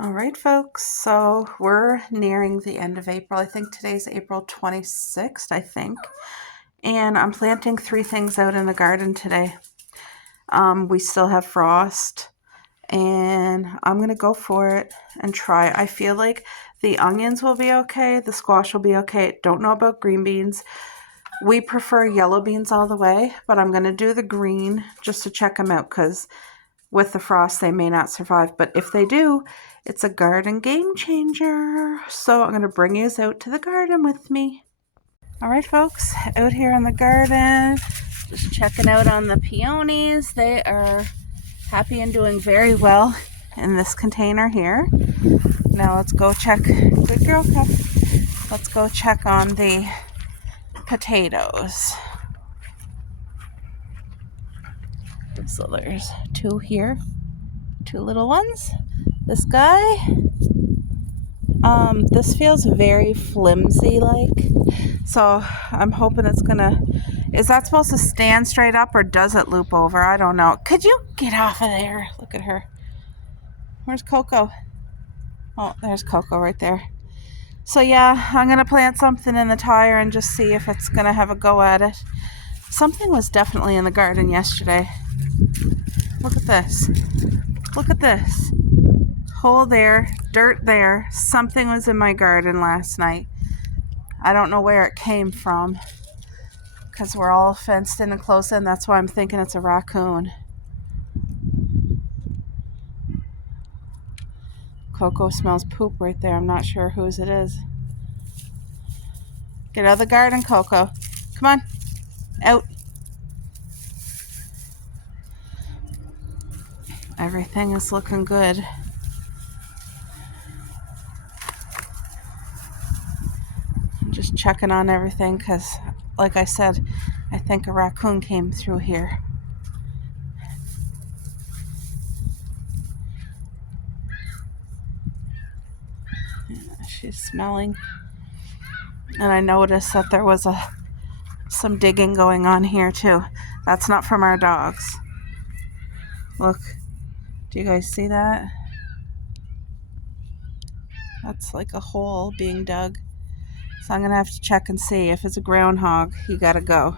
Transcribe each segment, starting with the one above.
All right, folks, so we're nearing the end of April. I think today's April 26th, I think. And I'm planting 3 things out in the garden today. We still have frost, and I'm going to go for it and try. I feel like the onions will be okay. The squash will be okay. Don't know about green beans. We prefer yellow beans all the way, but I'm going to do the green just to check them out because with the frost, they may not survive, but if they do, it's a garden game changer. So I'm going to bring you out to the garden with me. All right, folks, out here in the garden, just checking out on the peonies. They are happy and doing very well in this container here. Now let's go check, good girl, Cup. Let's go check on the potatoes. So there's 2 here, 2 little ones. This guy, this feels very flimsy like, so I'm hoping it's gonna, is that supposed to stand straight up or does it loop over? I don't know. Could you get off of there? Look at her. Where's Coco? Oh, there's Coco right there. So yeah, I'm gonna plant something in the tire and just see if it's gonna have a go at it. Something was definitely in the garden yesterday. Look at this. Look at this. Hole there, dirt there. Something was in my garden last night. I don't know where it came from because we're all fenced in and closed in. That's why I'm thinking it's a raccoon. Coco smells poop right there. I'm not sure whose it is. Get out of the garden, Coco. Come on. Out. Everything is looking good. I'm just checking on everything because, like I said, I think a raccoon came through here. She's smelling. And I noticed that there was some digging going on here too. That's not from our dogs. Look, do you guys see that? That's like a hole being dug. So I'm gonna have to check and see. If it's a groundhog, you gotta go.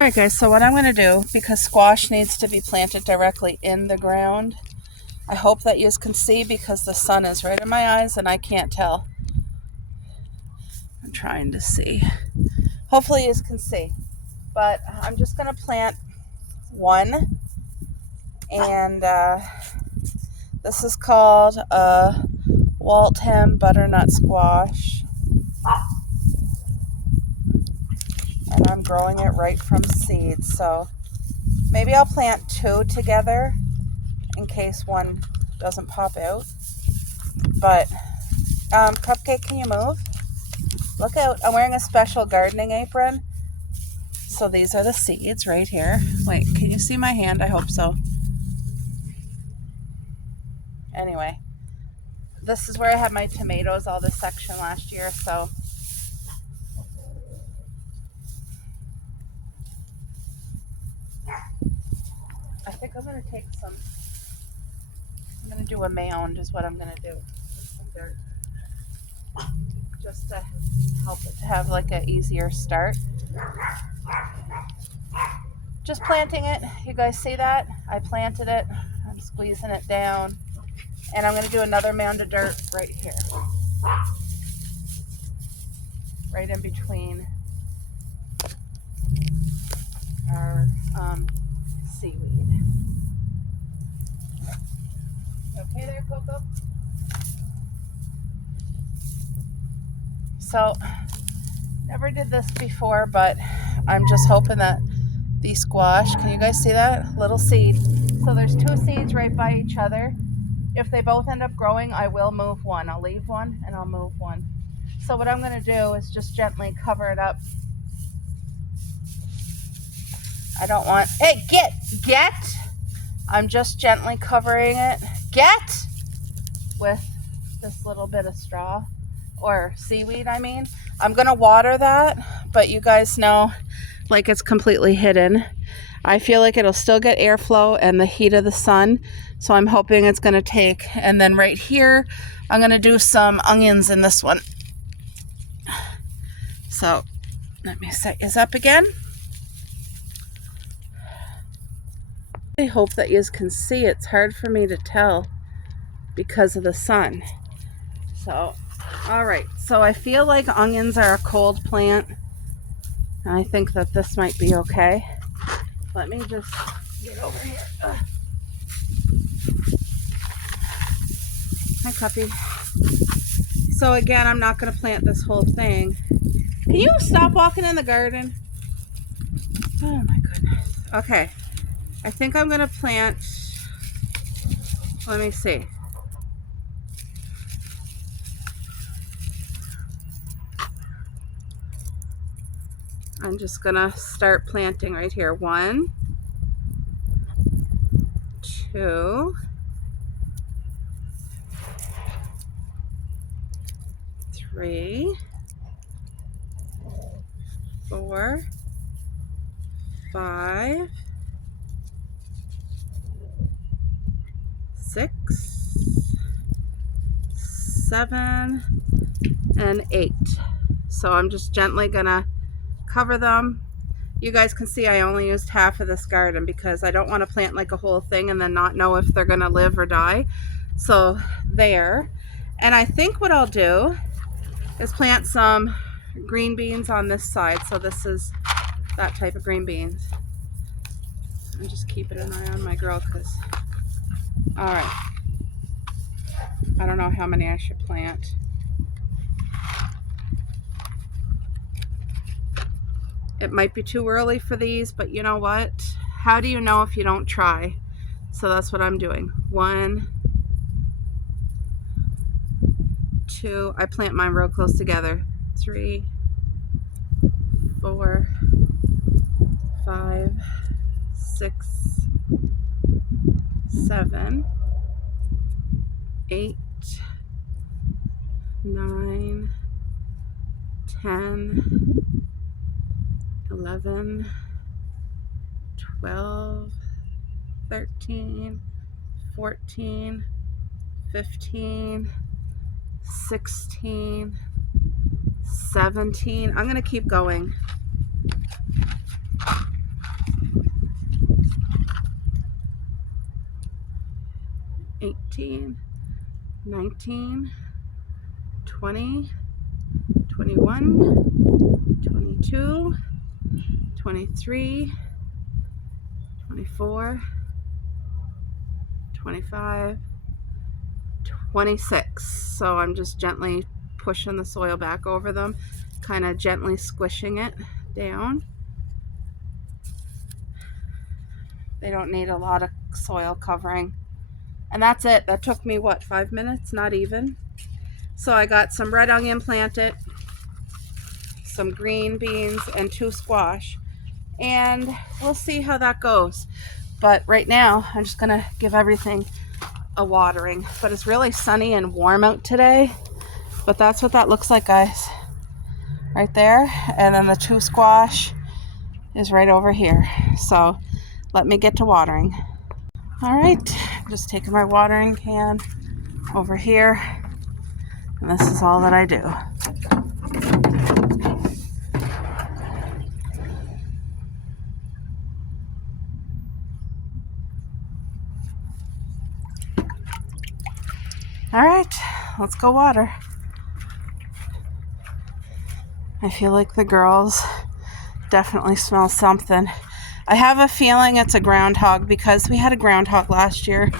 Alright guys, so what I'm gonna do, because squash needs to be planted directly in the ground, I hope that you can see because the sun is right in my eyes and I can't tell. I'm trying to see. Hopefully you can see. But I'm just gonna plant one, and this is called a Waltham butternut squash, and I'm growing it right from seeds. So maybe I'll plant 2 together in case one doesn't pop out. But Cupcake, can you move? Look out, I'm wearing a special gardening apron. So these are the seeds right here. Wait, can you see my hand? I hope so. Anyway, this is where I had my tomatoes, all this section last year, so I think I'm going to take some, I'm going to do a mound is what I'm going to do. Some dirt. Just to help it to have like an easier start. Just planting it. You guys see that? I planted it. I'm squeezing it down. And I'm going to do another mound of dirt right here. Right in between our seaweed. Okay there, Coco? So, never did this before, but I'm just hoping that the squash, can you guys see that? Little seed. So there's 2 seeds right by each other. If they both end up growing, I will move one. I'll leave one and I'll move one. So what I'm going to do is just gently cover it up. I don't want, hey, get. I'm just gently covering it. Get with this little bit of straw or seaweed, I mean. I'm going to water that, but you guys know, like, it's completely hidden. I feel like it'll still get airflow and the heat of the sun. So I'm hoping it's going to take. And then right here, I'm going to do some onions in this one. So let me set this up again. I hope that you can see. It's hard for me to tell because of the sun. So, all right. So I feel like onions are a cold plant. And I think that this might be okay. Let me just get over here. Hi, puppy. So again, I'm not going to plant this whole thing. Can you stop walking in the garden? Oh my goodness. Okay. I think I'm going to plant, let me see. I'm just going to start planting right here. 1, 2, 3, 4, 5, 6, 7, and 8. So I'm just gently gonna cover them. You guys can see I only used half of this garden because I don't want to plant like a whole thing and then not know if they're gonna live or die. So there. And I think what I'll do is plant some green beans on this side. So this is that type of green beans. I'm just keeping an eye on my girl because, all right. I don't know how many I should plant. It might be too early for these, but you know what? How do you know if you don't try? So that's what I'm doing. 1, 2, I plant mine real close together. 3, 4, 5, 6, 7, 8, 9, 10, 11, 12, 13, 14, 15, 16, 17. I'm going to keep going. 18, 19, 20, 21, 22, 23, 24, 25, 26. So I'm just gently pushing the soil back over them, kind of gently squishing it down. They don't need a lot of soil covering. And that's it. That took me, what, 5 minutes? Not even. So I got some red onion planted, some green beans, and 2 squash. And we'll see how that goes. But right now, I'm just going to give everything a watering. But it's really sunny and warm out today. But that's what that looks like, guys. Right there. And then the 2 squash is right over here. So let me get to watering. All right, just taking my watering can over here, and this is all that I do. All right, let's go water. I feel like the girls definitely smell something. I have a feeling it's a groundhog because we had a groundhog last year.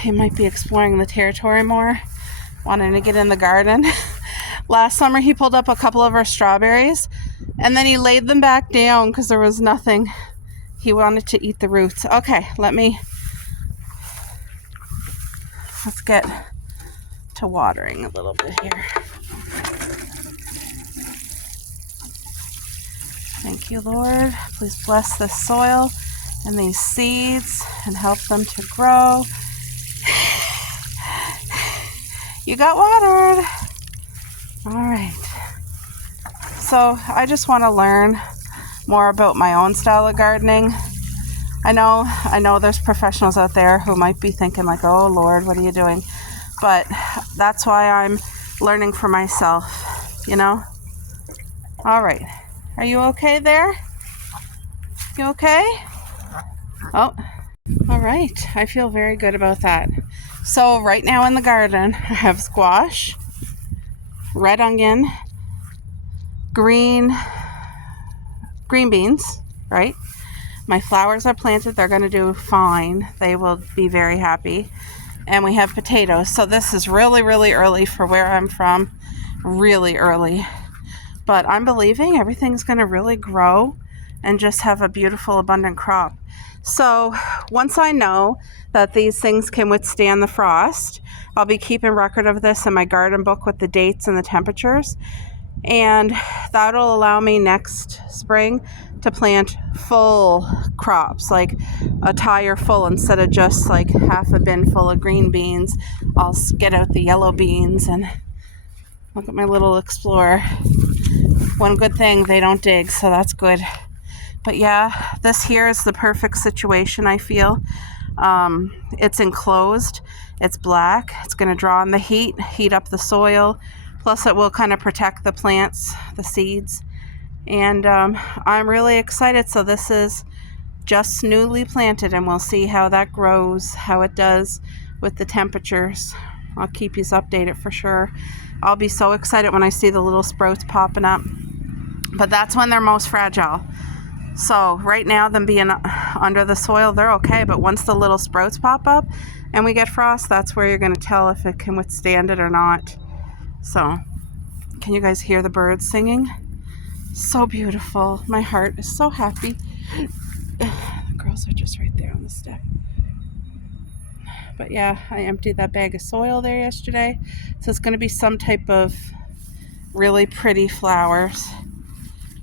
He might be exploring the territory more, wanting to get in the garden. Last summer he pulled up a couple of our strawberries and then he laid them back down because there was nothing. He wanted to eat the roots. Okay, let's get to watering a little bit here. Thank you, Lord. Please bless the soil and these seeds and help them to grow. You got watered. All right. So I just want to learn more about my own style of gardening. I know there's professionals out there who might be thinking like, oh Lord, what are you doing? But that's why I'm learning for myself, you know? All right. Are you okay there? You okay? Oh, all right. I feel very good about that. So right now in the garden, I have squash, red onion, green beans, right? My flowers are planted. They're going to do fine. They will be very happy. And we have potatoes. So this is really, really early for where I'm from. Really early. But I'm believing everything's going to really grow and just have a beautiful, abundant crop. So once I know that these things can withstand the frost, I'll be keeping record of this in my garden book with the dates and the temperatures. And that'll allow me next spring to plant full crops, like a tire full instead of just like half a bin full of green beans. I'll get out the yellow beans and look at my little Explorer. One good thing, they don't dig, so that's good. But yeah, this here is the perfect situation, I feel. It's enclosed, it's black, it's going to draw in the heat up the soil, plus it will kind of protect the plants, the seeds. And I'm really excited. So this is just newly planted, and we'll see how that grows, how it does with the temperatures. I'll keep you updated for sure. I'll be so excited when I see the little sprouts popping up. But that's when they're most fragile. So right now, them being under the soil, they're okay. But once the little sprouts pop up and we get frost, that's where you're going to tell if it can withstand it or not. So can you guys hear the birds singing? So beautiful. My heart is so happy. The girls are just right there on the step. But yeah, I emptied that bag of soil there yesterday. So it's going to be some type of really pretty flowers.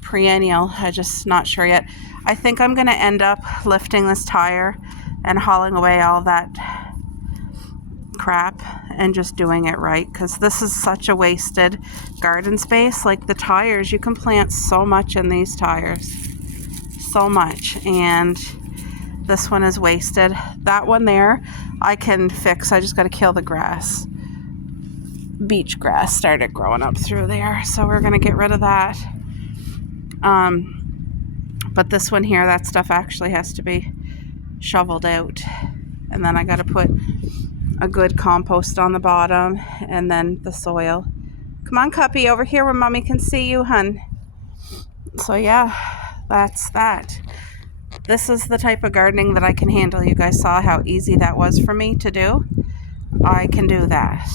Perennial. I'm just not sure yet. I think I'm going to end up lifting this tire and hauling away all that crap and just doing it right, because this is such a wasted garden space. Like the tires, you can plant so much in these tires, so much, and this one is wasted. That one there I can fix. I just got to kill the grass. Beach grass started growing up through there, so we're going to get rid of that. But this one here, that stuff actually has to be shoveled out, and then I got to put a good compost on the bottom, and then the soil. Come on, Cuppy, over here where Mommy can see you, hun. So yeah, that's that. This is the type of gardening that I can handle. You guys saw how easy that was for me to do. I can do that.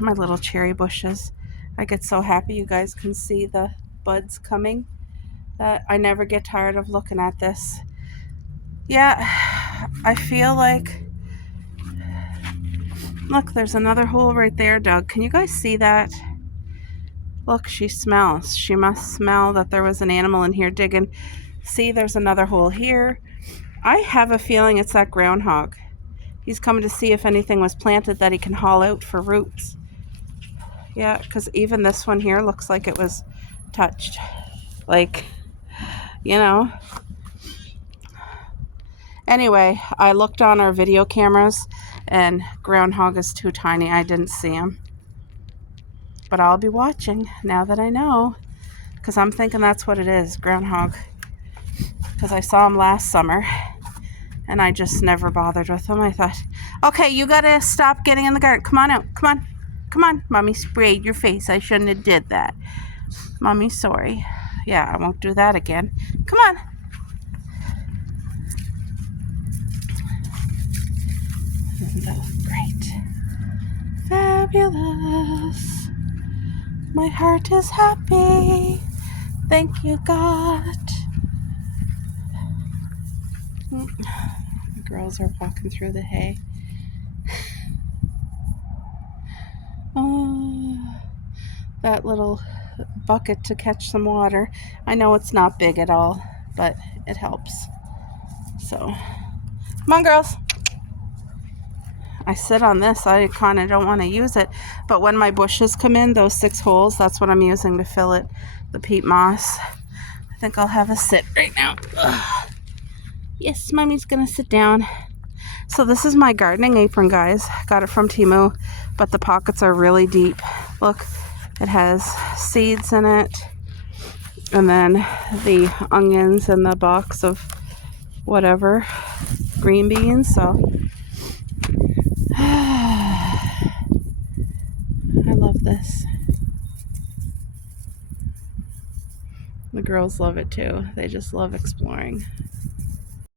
My little cherry bushes. I get so happy you guys can see the buds coming that I never get tired of looking at this. Yeah, I feel like, look, there's another hole right there, Doug. Can you guys see that? Look, she smells. She must smell that there was an animal in here digging. See, there's another hole here. I have a feeling it's that groundhog. He's coming to see if anything was planted that he can haul out for roots. Yeah, because even this one here looks like it was touched. Like, you know. Anyway, I looked on our video cameras and groundhog is too tiny. I didn't see him. But I'll be watching now that I know, because I'm thinking that's what it is, groundhog. Because I saw him last summer and I just never bothered with him. I thought, okay, you got to stop getting in the garden. Come on out. Come on. Come on. Mommy sprayed your face. I shouldn't have did that. Mommy, sorry. Yeah, I won't do that again. Come on. Isn't that great? Fabulous. My heart is happy. Thank you, God. The girls are walking through the hay. Oh, that little bucket to catch some water. I know it's not big at all, but it helps. So, come on, girls. I sit on this. I kind of don't want to use it, but when my bushes come in, those 6 holes, that's what I'm using to fill it, the peat moss. I think I'll have a sit right now. Ugh. Yes, Mommy's gonna sit down. So this is my gardening apron, guys. Got it from Temu, but the pockets are really deep. Look, it has seeds in it, and then the onions in the box of whatever, green beans. So I love this. The girls love it too. They just love exploring.